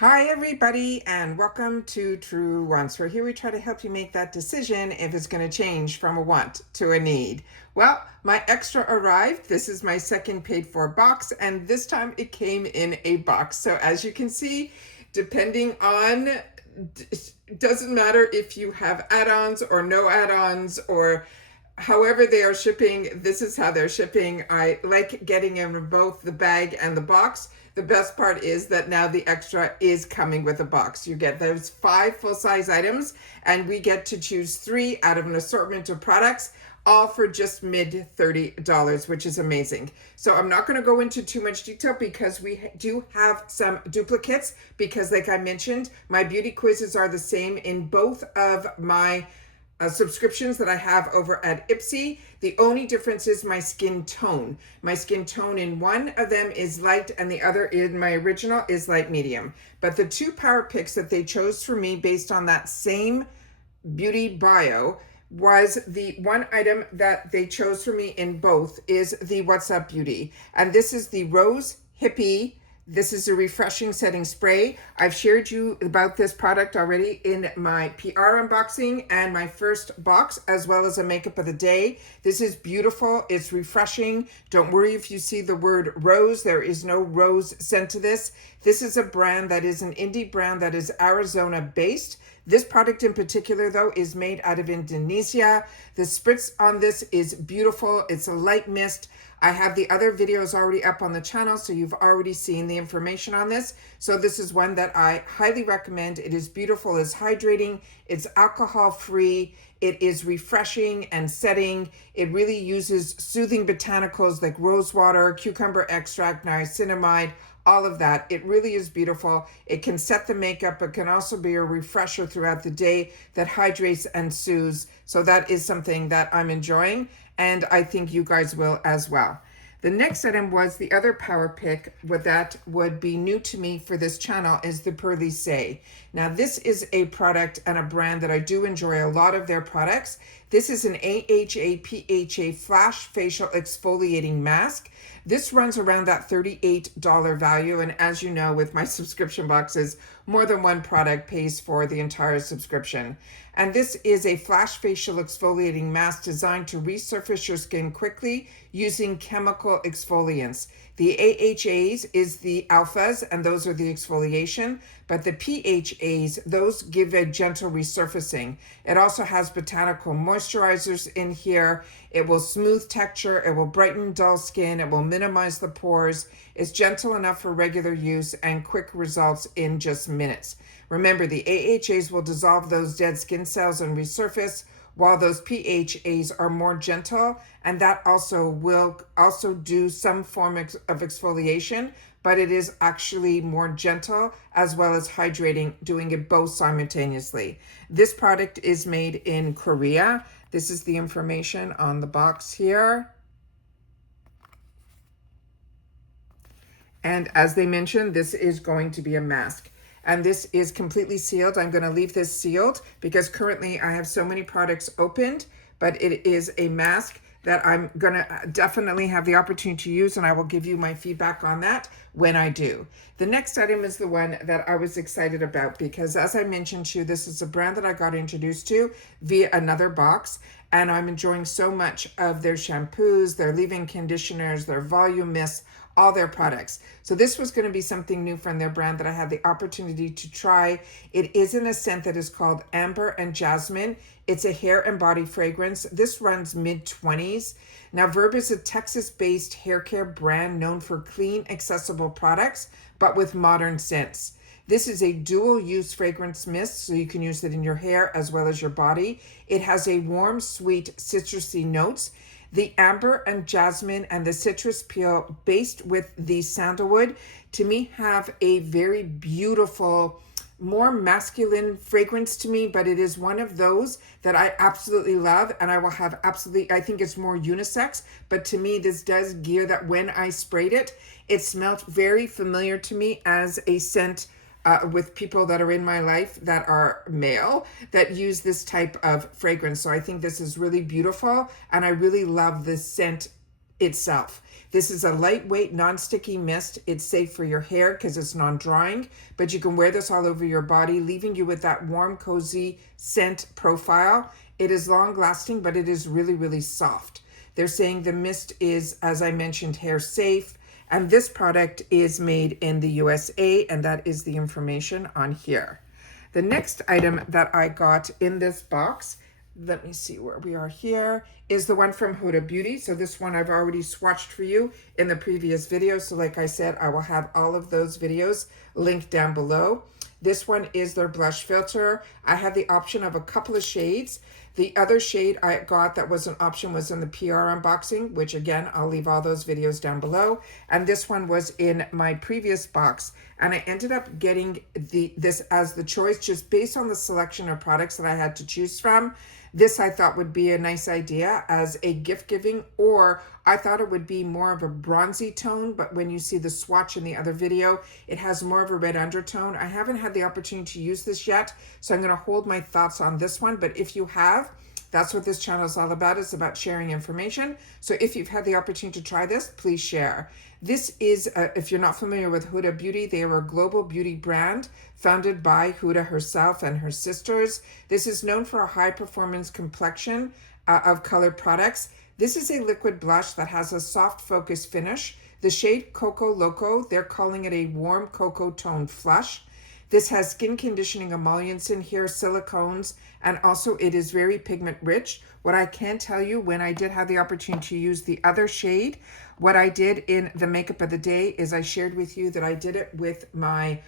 Hi, everybody, and welcome to TrueWants, where here we try to help you make that decision if it's going to change from a want to a need. Well, my extra arrived. This is my second paid for box, and this time it came in a box. So as you can see, depending on, it doesn't matter if you have add-ons or no add-ons or however they are shipping, this is how they're shipping. I like getting in both the bag and the box. The best part is that now the extra is coming with a box. You get those 5 full-size items, and we get to choose 3 out of an assortment of products, all for just mid $30, which is amazing. So I'm not going to go into too much detail because we do have some duplicates, because like I mentioned, my beauty quizzes are the same in both of my subscriptions that I have over at IPSY. The only difference is my skin tone. My skin tone in one of them is light and the other in my original is light medium. But the 2 power picks that they chose for me based on that same beauty bio was the one item that they chose for me in both is the What's Up Beauty. And this is the Rose Hippie. This is a refreshing setting spray. I've shared you about this product already in my PR unboxing and my first box, as well as a makeup of the day. This is beautiful. It's refreshing. Don't worry if you see the word rose. There is no rose scent to this. This is a brand that is an indie brand that is Arizona based. This product in particular, though, is made out of Indonesia. The spritz on this is beautiful. It's a light mist. I have the other videos already up on the channel, so you've already seen the information on this. So this is one that I highly recommend. It is beautiful, it's hydrating, it's alcohol-free, it is refreshing and setting. It really uses soothing botanicals like rose water, cucumber extract, niacinamide, all of that. It really is beautiful. It can set the makeup, but can also be a refresher throughout the day that hydrates and soothes. So that is something that I'm enjoying, and I think you guys will as well. The next item was the other power pick that would be new to me for this channel is the Purlisse. Now this is a product and a brand that I do enjoy a lot of their products. This is an AHA PHA Flash Facial Exfoliating Mask. This runs around that $38 value, and as you know, with my subscription boxes, more than one product pays for the entire subscription. And this is a flash facial exfoliating mask designed to resurface your skin quickly using chemical exfoliants. The AHAs is the alphas, and those are the exfoliation, but the PHAs, those give a gentle resurfacing. It also has botanical moisturizers in here. It will smooth texture, it will brighten dull skin, it will minimize the pores. It's gentle enough for regular use and quick results in just minutes. Remember, the AHAs will dissolve those dead skin cells and resurface, while those PHAs are more gentle, and that also will also do some form of exfoliation, but it is actually more gentle as well as hydrating, doing it both simultaneously. This product is made in Korea. This is the information on the box here. And as they mentioned, this is going to be a mask. And this is completely sealed. I'm going to leave this sealed because currently I have so many products opened, but it is a mask that I'm going to definitely have the opportunity to use, and I will give you my feedback on that when I do. The next item is the one that I was excited about because, as I mentioned to you, this is a brand that I got introduced to via another box, and I'm enjoying so much of their shampoos, their leave-in conditioners, their volume mists, all their products. So this was going to be something new from their brand that I had the opportunity to try. It is in a scent that is called Amber and Jasmine. It's a hair and body fragrance. This runs mid-20s. Now, Verb is a Texas-based hair care brand known for clean, accessible products, but with modern scents. This is a dual-use fragrance mist, so you can use it in your hair as well as your body. It has a warm, sweet, citrusy notes. The amber and jasmine and the citrus peel based with the sandalwood, to me, have a very beautiful, more masculine fragrance to me, but it is one of those that I absolutely love, and I will have absolutely, I think it's more unisex, but to me, this does gear that when I sprayed it, it smelled very familiar to me as a scent with people that are in my life that are male that use this type of fragrance. So I think this is really beautiful, and I really love this scent itself. This is a lightweight, non-sticky mist. It's safe for your hair because it's non-drying, but you can wear this all over your body, leaving you with that warm, cozy scent profile. It is long-lasting, but it is really, really soft. They're saying the mist is, as I mentioned, hair safe, and this product is made in the USA, and that is the information on here. The next item that I got in this box, let me see where we are here, is the one from Huda Beauty. So this one I've already swatched for you in the previous video. So like I said, I will have all of those videos linked down below. This one is their blush filter. I had the option of a couple of shades. The other shade I got that was an option was in the PR unboxing, which again, I'll leave all those videos down below. And this one was in my previous box. And I ended up getting this as the choice just based on the selection of products that I had to choose from. This I thought would be a nice idea as a gift giving, or I thought it would be more of a bronzy tone, but when you see the swatch in the other video, it has more of a red undertone. I haven't had the opportunity to use this yet, so I'm going to hold my thoughts on this one, but if you have, that's what this channel is all about. It's about sharing information. So if you've had the opportunity to try this, please share. This is, if you're not familiar with Huda Beauty, they are a global beauty brand founded by Huda herself and her sisters. This is known for a high performance complexion of colored products. This is a liquid blush that has a soft focus finish. The shade Coco Loco, they're calling it a warm cocoa tone flush. This has skin conditioning emollients in here, silicones, and also it is very pigment rich. What I can tell you, when I did have the opportunity to use the other shade, what I did in the makeup of the day is I shared with you that I did it with my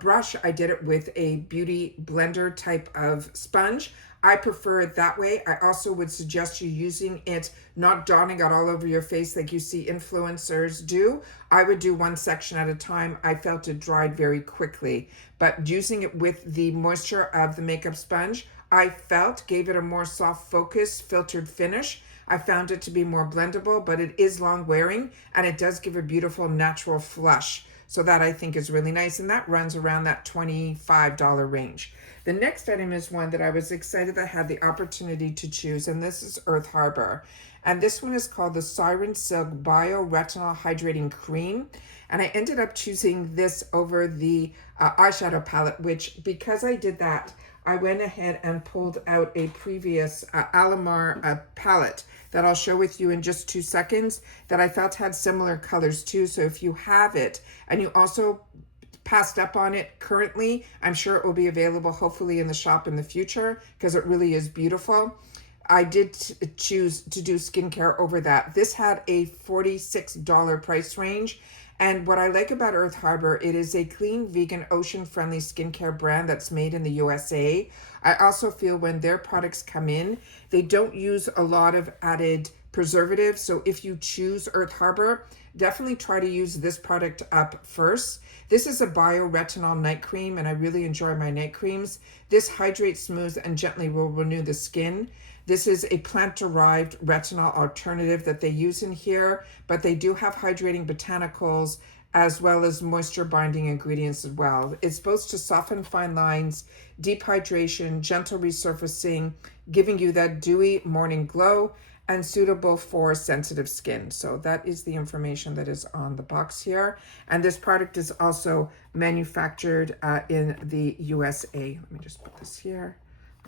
brush. I did it with a beauty blender type of sponge. I prefer it that way. I also would suggest you using it, not donning it all over your face like you see influencers do. I would do one section at a time. I felt it dried very quickly, but using it with the moisture of the makeup sponge, I felt gave it a more soft focus, filtered finish. I found it to be more blendable, but it is long wearing and it does give a beautiful natural flush. So that I think is really nice, and that runs around that $25 range. The next item is one that I was excited that I had the opportunity to choose, and this is Earth Harbor. And this one is called the Siren Silk Bio Retinol Hydrating Cream. And I ended up choosing this over the eyeshadow palette, which because I did that, I went ahead and pulled out a previous Alamar palette that I'll show with you in just 2 seconds that I felt had similar colors too. So if you have it and you also passed up on it currently, I'm sure it will be available hopefully in the shop in the future because it really is beautiful. I did choose to do skincare over that. This had a $46 price range. And what I like about Earth Harbor, it is a clean, vegan, ocean-friendly skincare brand that's made in the USA. I also feel when their products come in, they don't use a lot of added preservatives. So if you choose Earth Harbor, definitely try to use this product up first. This is a bio-retinol night cream, and I really enjoy my night creams. This hydrates, smooths, and gently will renew the skin. This is a plant-derived retinol alternative that they use in here, but they do have hydrating botanicals as well as moisture-binding ingredients as well. It's supposed to soften fine lines, deep hydration, gentle resurfacing, giving you that dewy morning glow, and suitable for sensitive skin. So that is the information that is on the box here. And this product is also manufactured in the USA. Let me just put this here.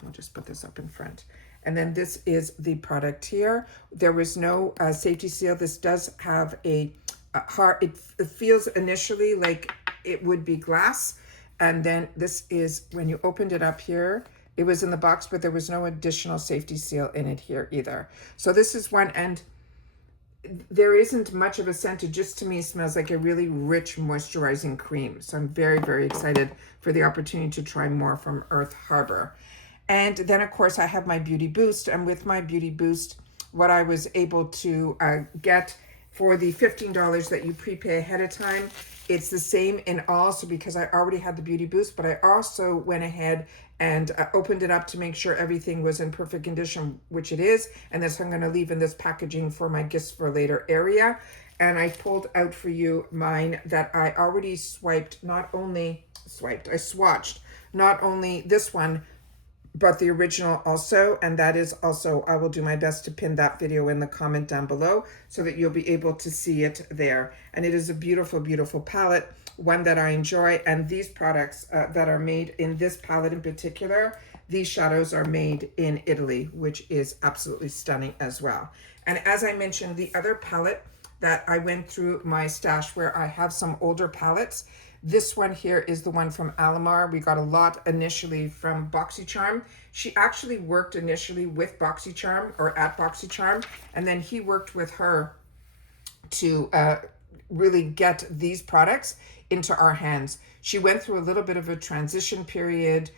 I'll just put this up in front. And then this is the product here. There was no safety seal. This does have a hard, it feels initially like it would be glass. And then this is, when you opened it up here, it was in the box, but there was no additional safety seal in it here either. So this is one, and there isn't much of a scent. It just to me smells like a really rich moisturizing cream. So I'm very, very excited for the opportunity to try more from Earth Harbor. And then, of course, I have my Beauty Boost. And with my Beauty Boost, what I was able to get for the $15 that you prepay ahead of time, it's the same in all. So because I already had the Beauty Boost, but I also went ahead and opened it up to make sure everything was in perfect condition, which it is. And this I'm going to leave in this packaging for my gifts for later area. And I pulled out for you mine that I already swatched, not only this one, but the original also, and that is also, I will do my best to pin that video in the comment down below so that you'll be able to see it there. And it is a beautiful, beautiful palette, one that I enjoy. And these products that are made in this palette in particular, these shadows are made in Italy, which is absolutely stunning as well. And as I mentioned, the other palette that I went through my stash where I have some older palettes, this one here is the one from Alamar. We got a lot initially from BoxyCharm. She actually worked initially with BoxyCharm or at BoxyCharm, and then he worked with her to really get these products into our hands. She went through a little bit of a transition period.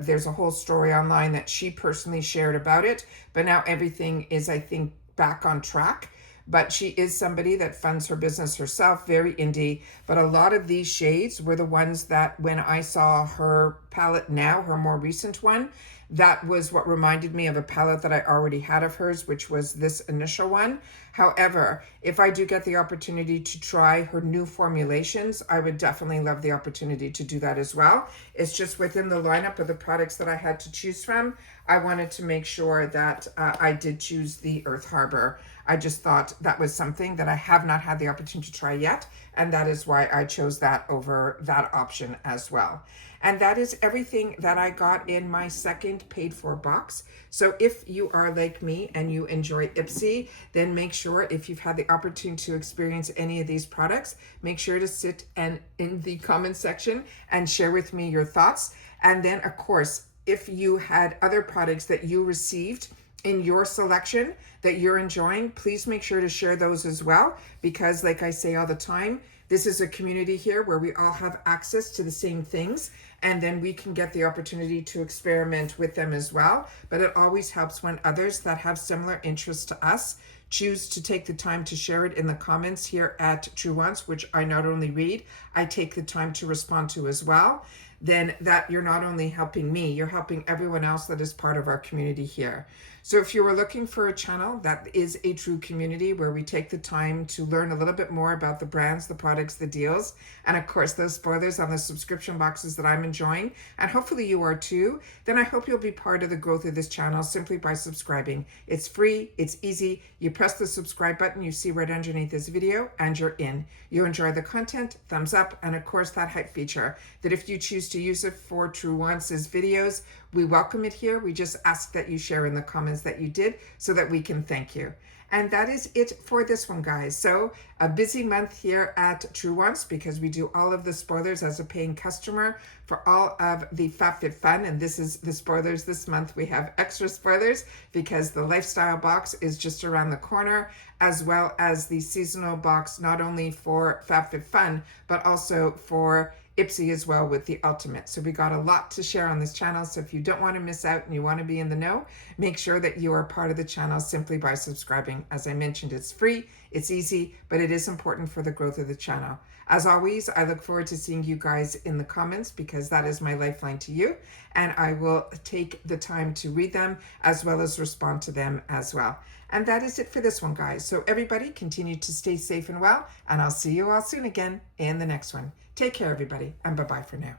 There's a whole story online that she personally shared about it, but now everything is, I think, back on track. But she is somebody that funds her business herself, very indie. But a lot of these shades were the ones that when I saw her palette now, her more recent one, that was what reminded me of a palette that I already had of hers, which was this initial one. However, if I do get the opportunity to try her new formulations, I would definitely love the opportunity to do that as well. It's just within the lineup of the products that I had to choose from, I wanted to make sure that I did choose the Earth Harbor. I just thought that was something that I have not had the opportunity to try yet, and that is why I chose that over that option as well. And that is everything that I got in my second paid for box. So if you are like me and you enjoy IPSY, then make sure, if you've had the opportunity to experience any of these products, make sure to sit and in the comment section and share with me your thoughts. And then of course, if you had other products that you received in your selection that you're enjoying, please make sure to share those as well, because like I say all the time, this is a community here where we all have access to the same things, and then we can get the opportunity to experiment with them as well. But it always helps when others that have similar interests to us choose to take the time to share it in the comments here at TrueWants, which I not only read, I take the time to respond to as well. Then that you're not only helping me, you're helping everyone else that is part of our community here. So if you were looking for a channel that is a true community where we take the time to learn a little bit more about the brands, the products, the deals, and of course those spoilers on the subscription boxes that I'm enjoying, and hopefully you are too, then I hope you'll be part of the growth of this channel simply by subscribing. It's free, it's easy. You press the subscribe button you see right underneath this video and you're in. You enjoy the content, thumbs up, and of course that hype feature that if you choose to use it for TrueWants' videos, we welcome it here. We just ask that you share in the comments that you did so that we can thank you. And that is it for this one, guys. So a busy month here at TrueWants because we do all of the spoilers as a paying customer for all of the FabFitFun. And this is the spoilers this month. We have extra spoilers because the lifestyle box is just around the corner, as well as the seasonal box, not only for FabFitFun, but also for IPSY as well with the ultimate. So we got a lot to share on this channel. So if you don't want to miss out and you want to be in the know, make sure that you are part of the channel simply by subscribing. As I mentioned, it's free, it's easy, but it is important for the growth of the channel. As always, I look forward to seeing you guys in the comments because that is my lifeline to you. And I will take the time to read them as well as respond to them as well. And that is it for this one, guys. So everybody continue to stay safe and well, and I'll see you all soon again in the next one. Take care, everybody, and bye-bye for now.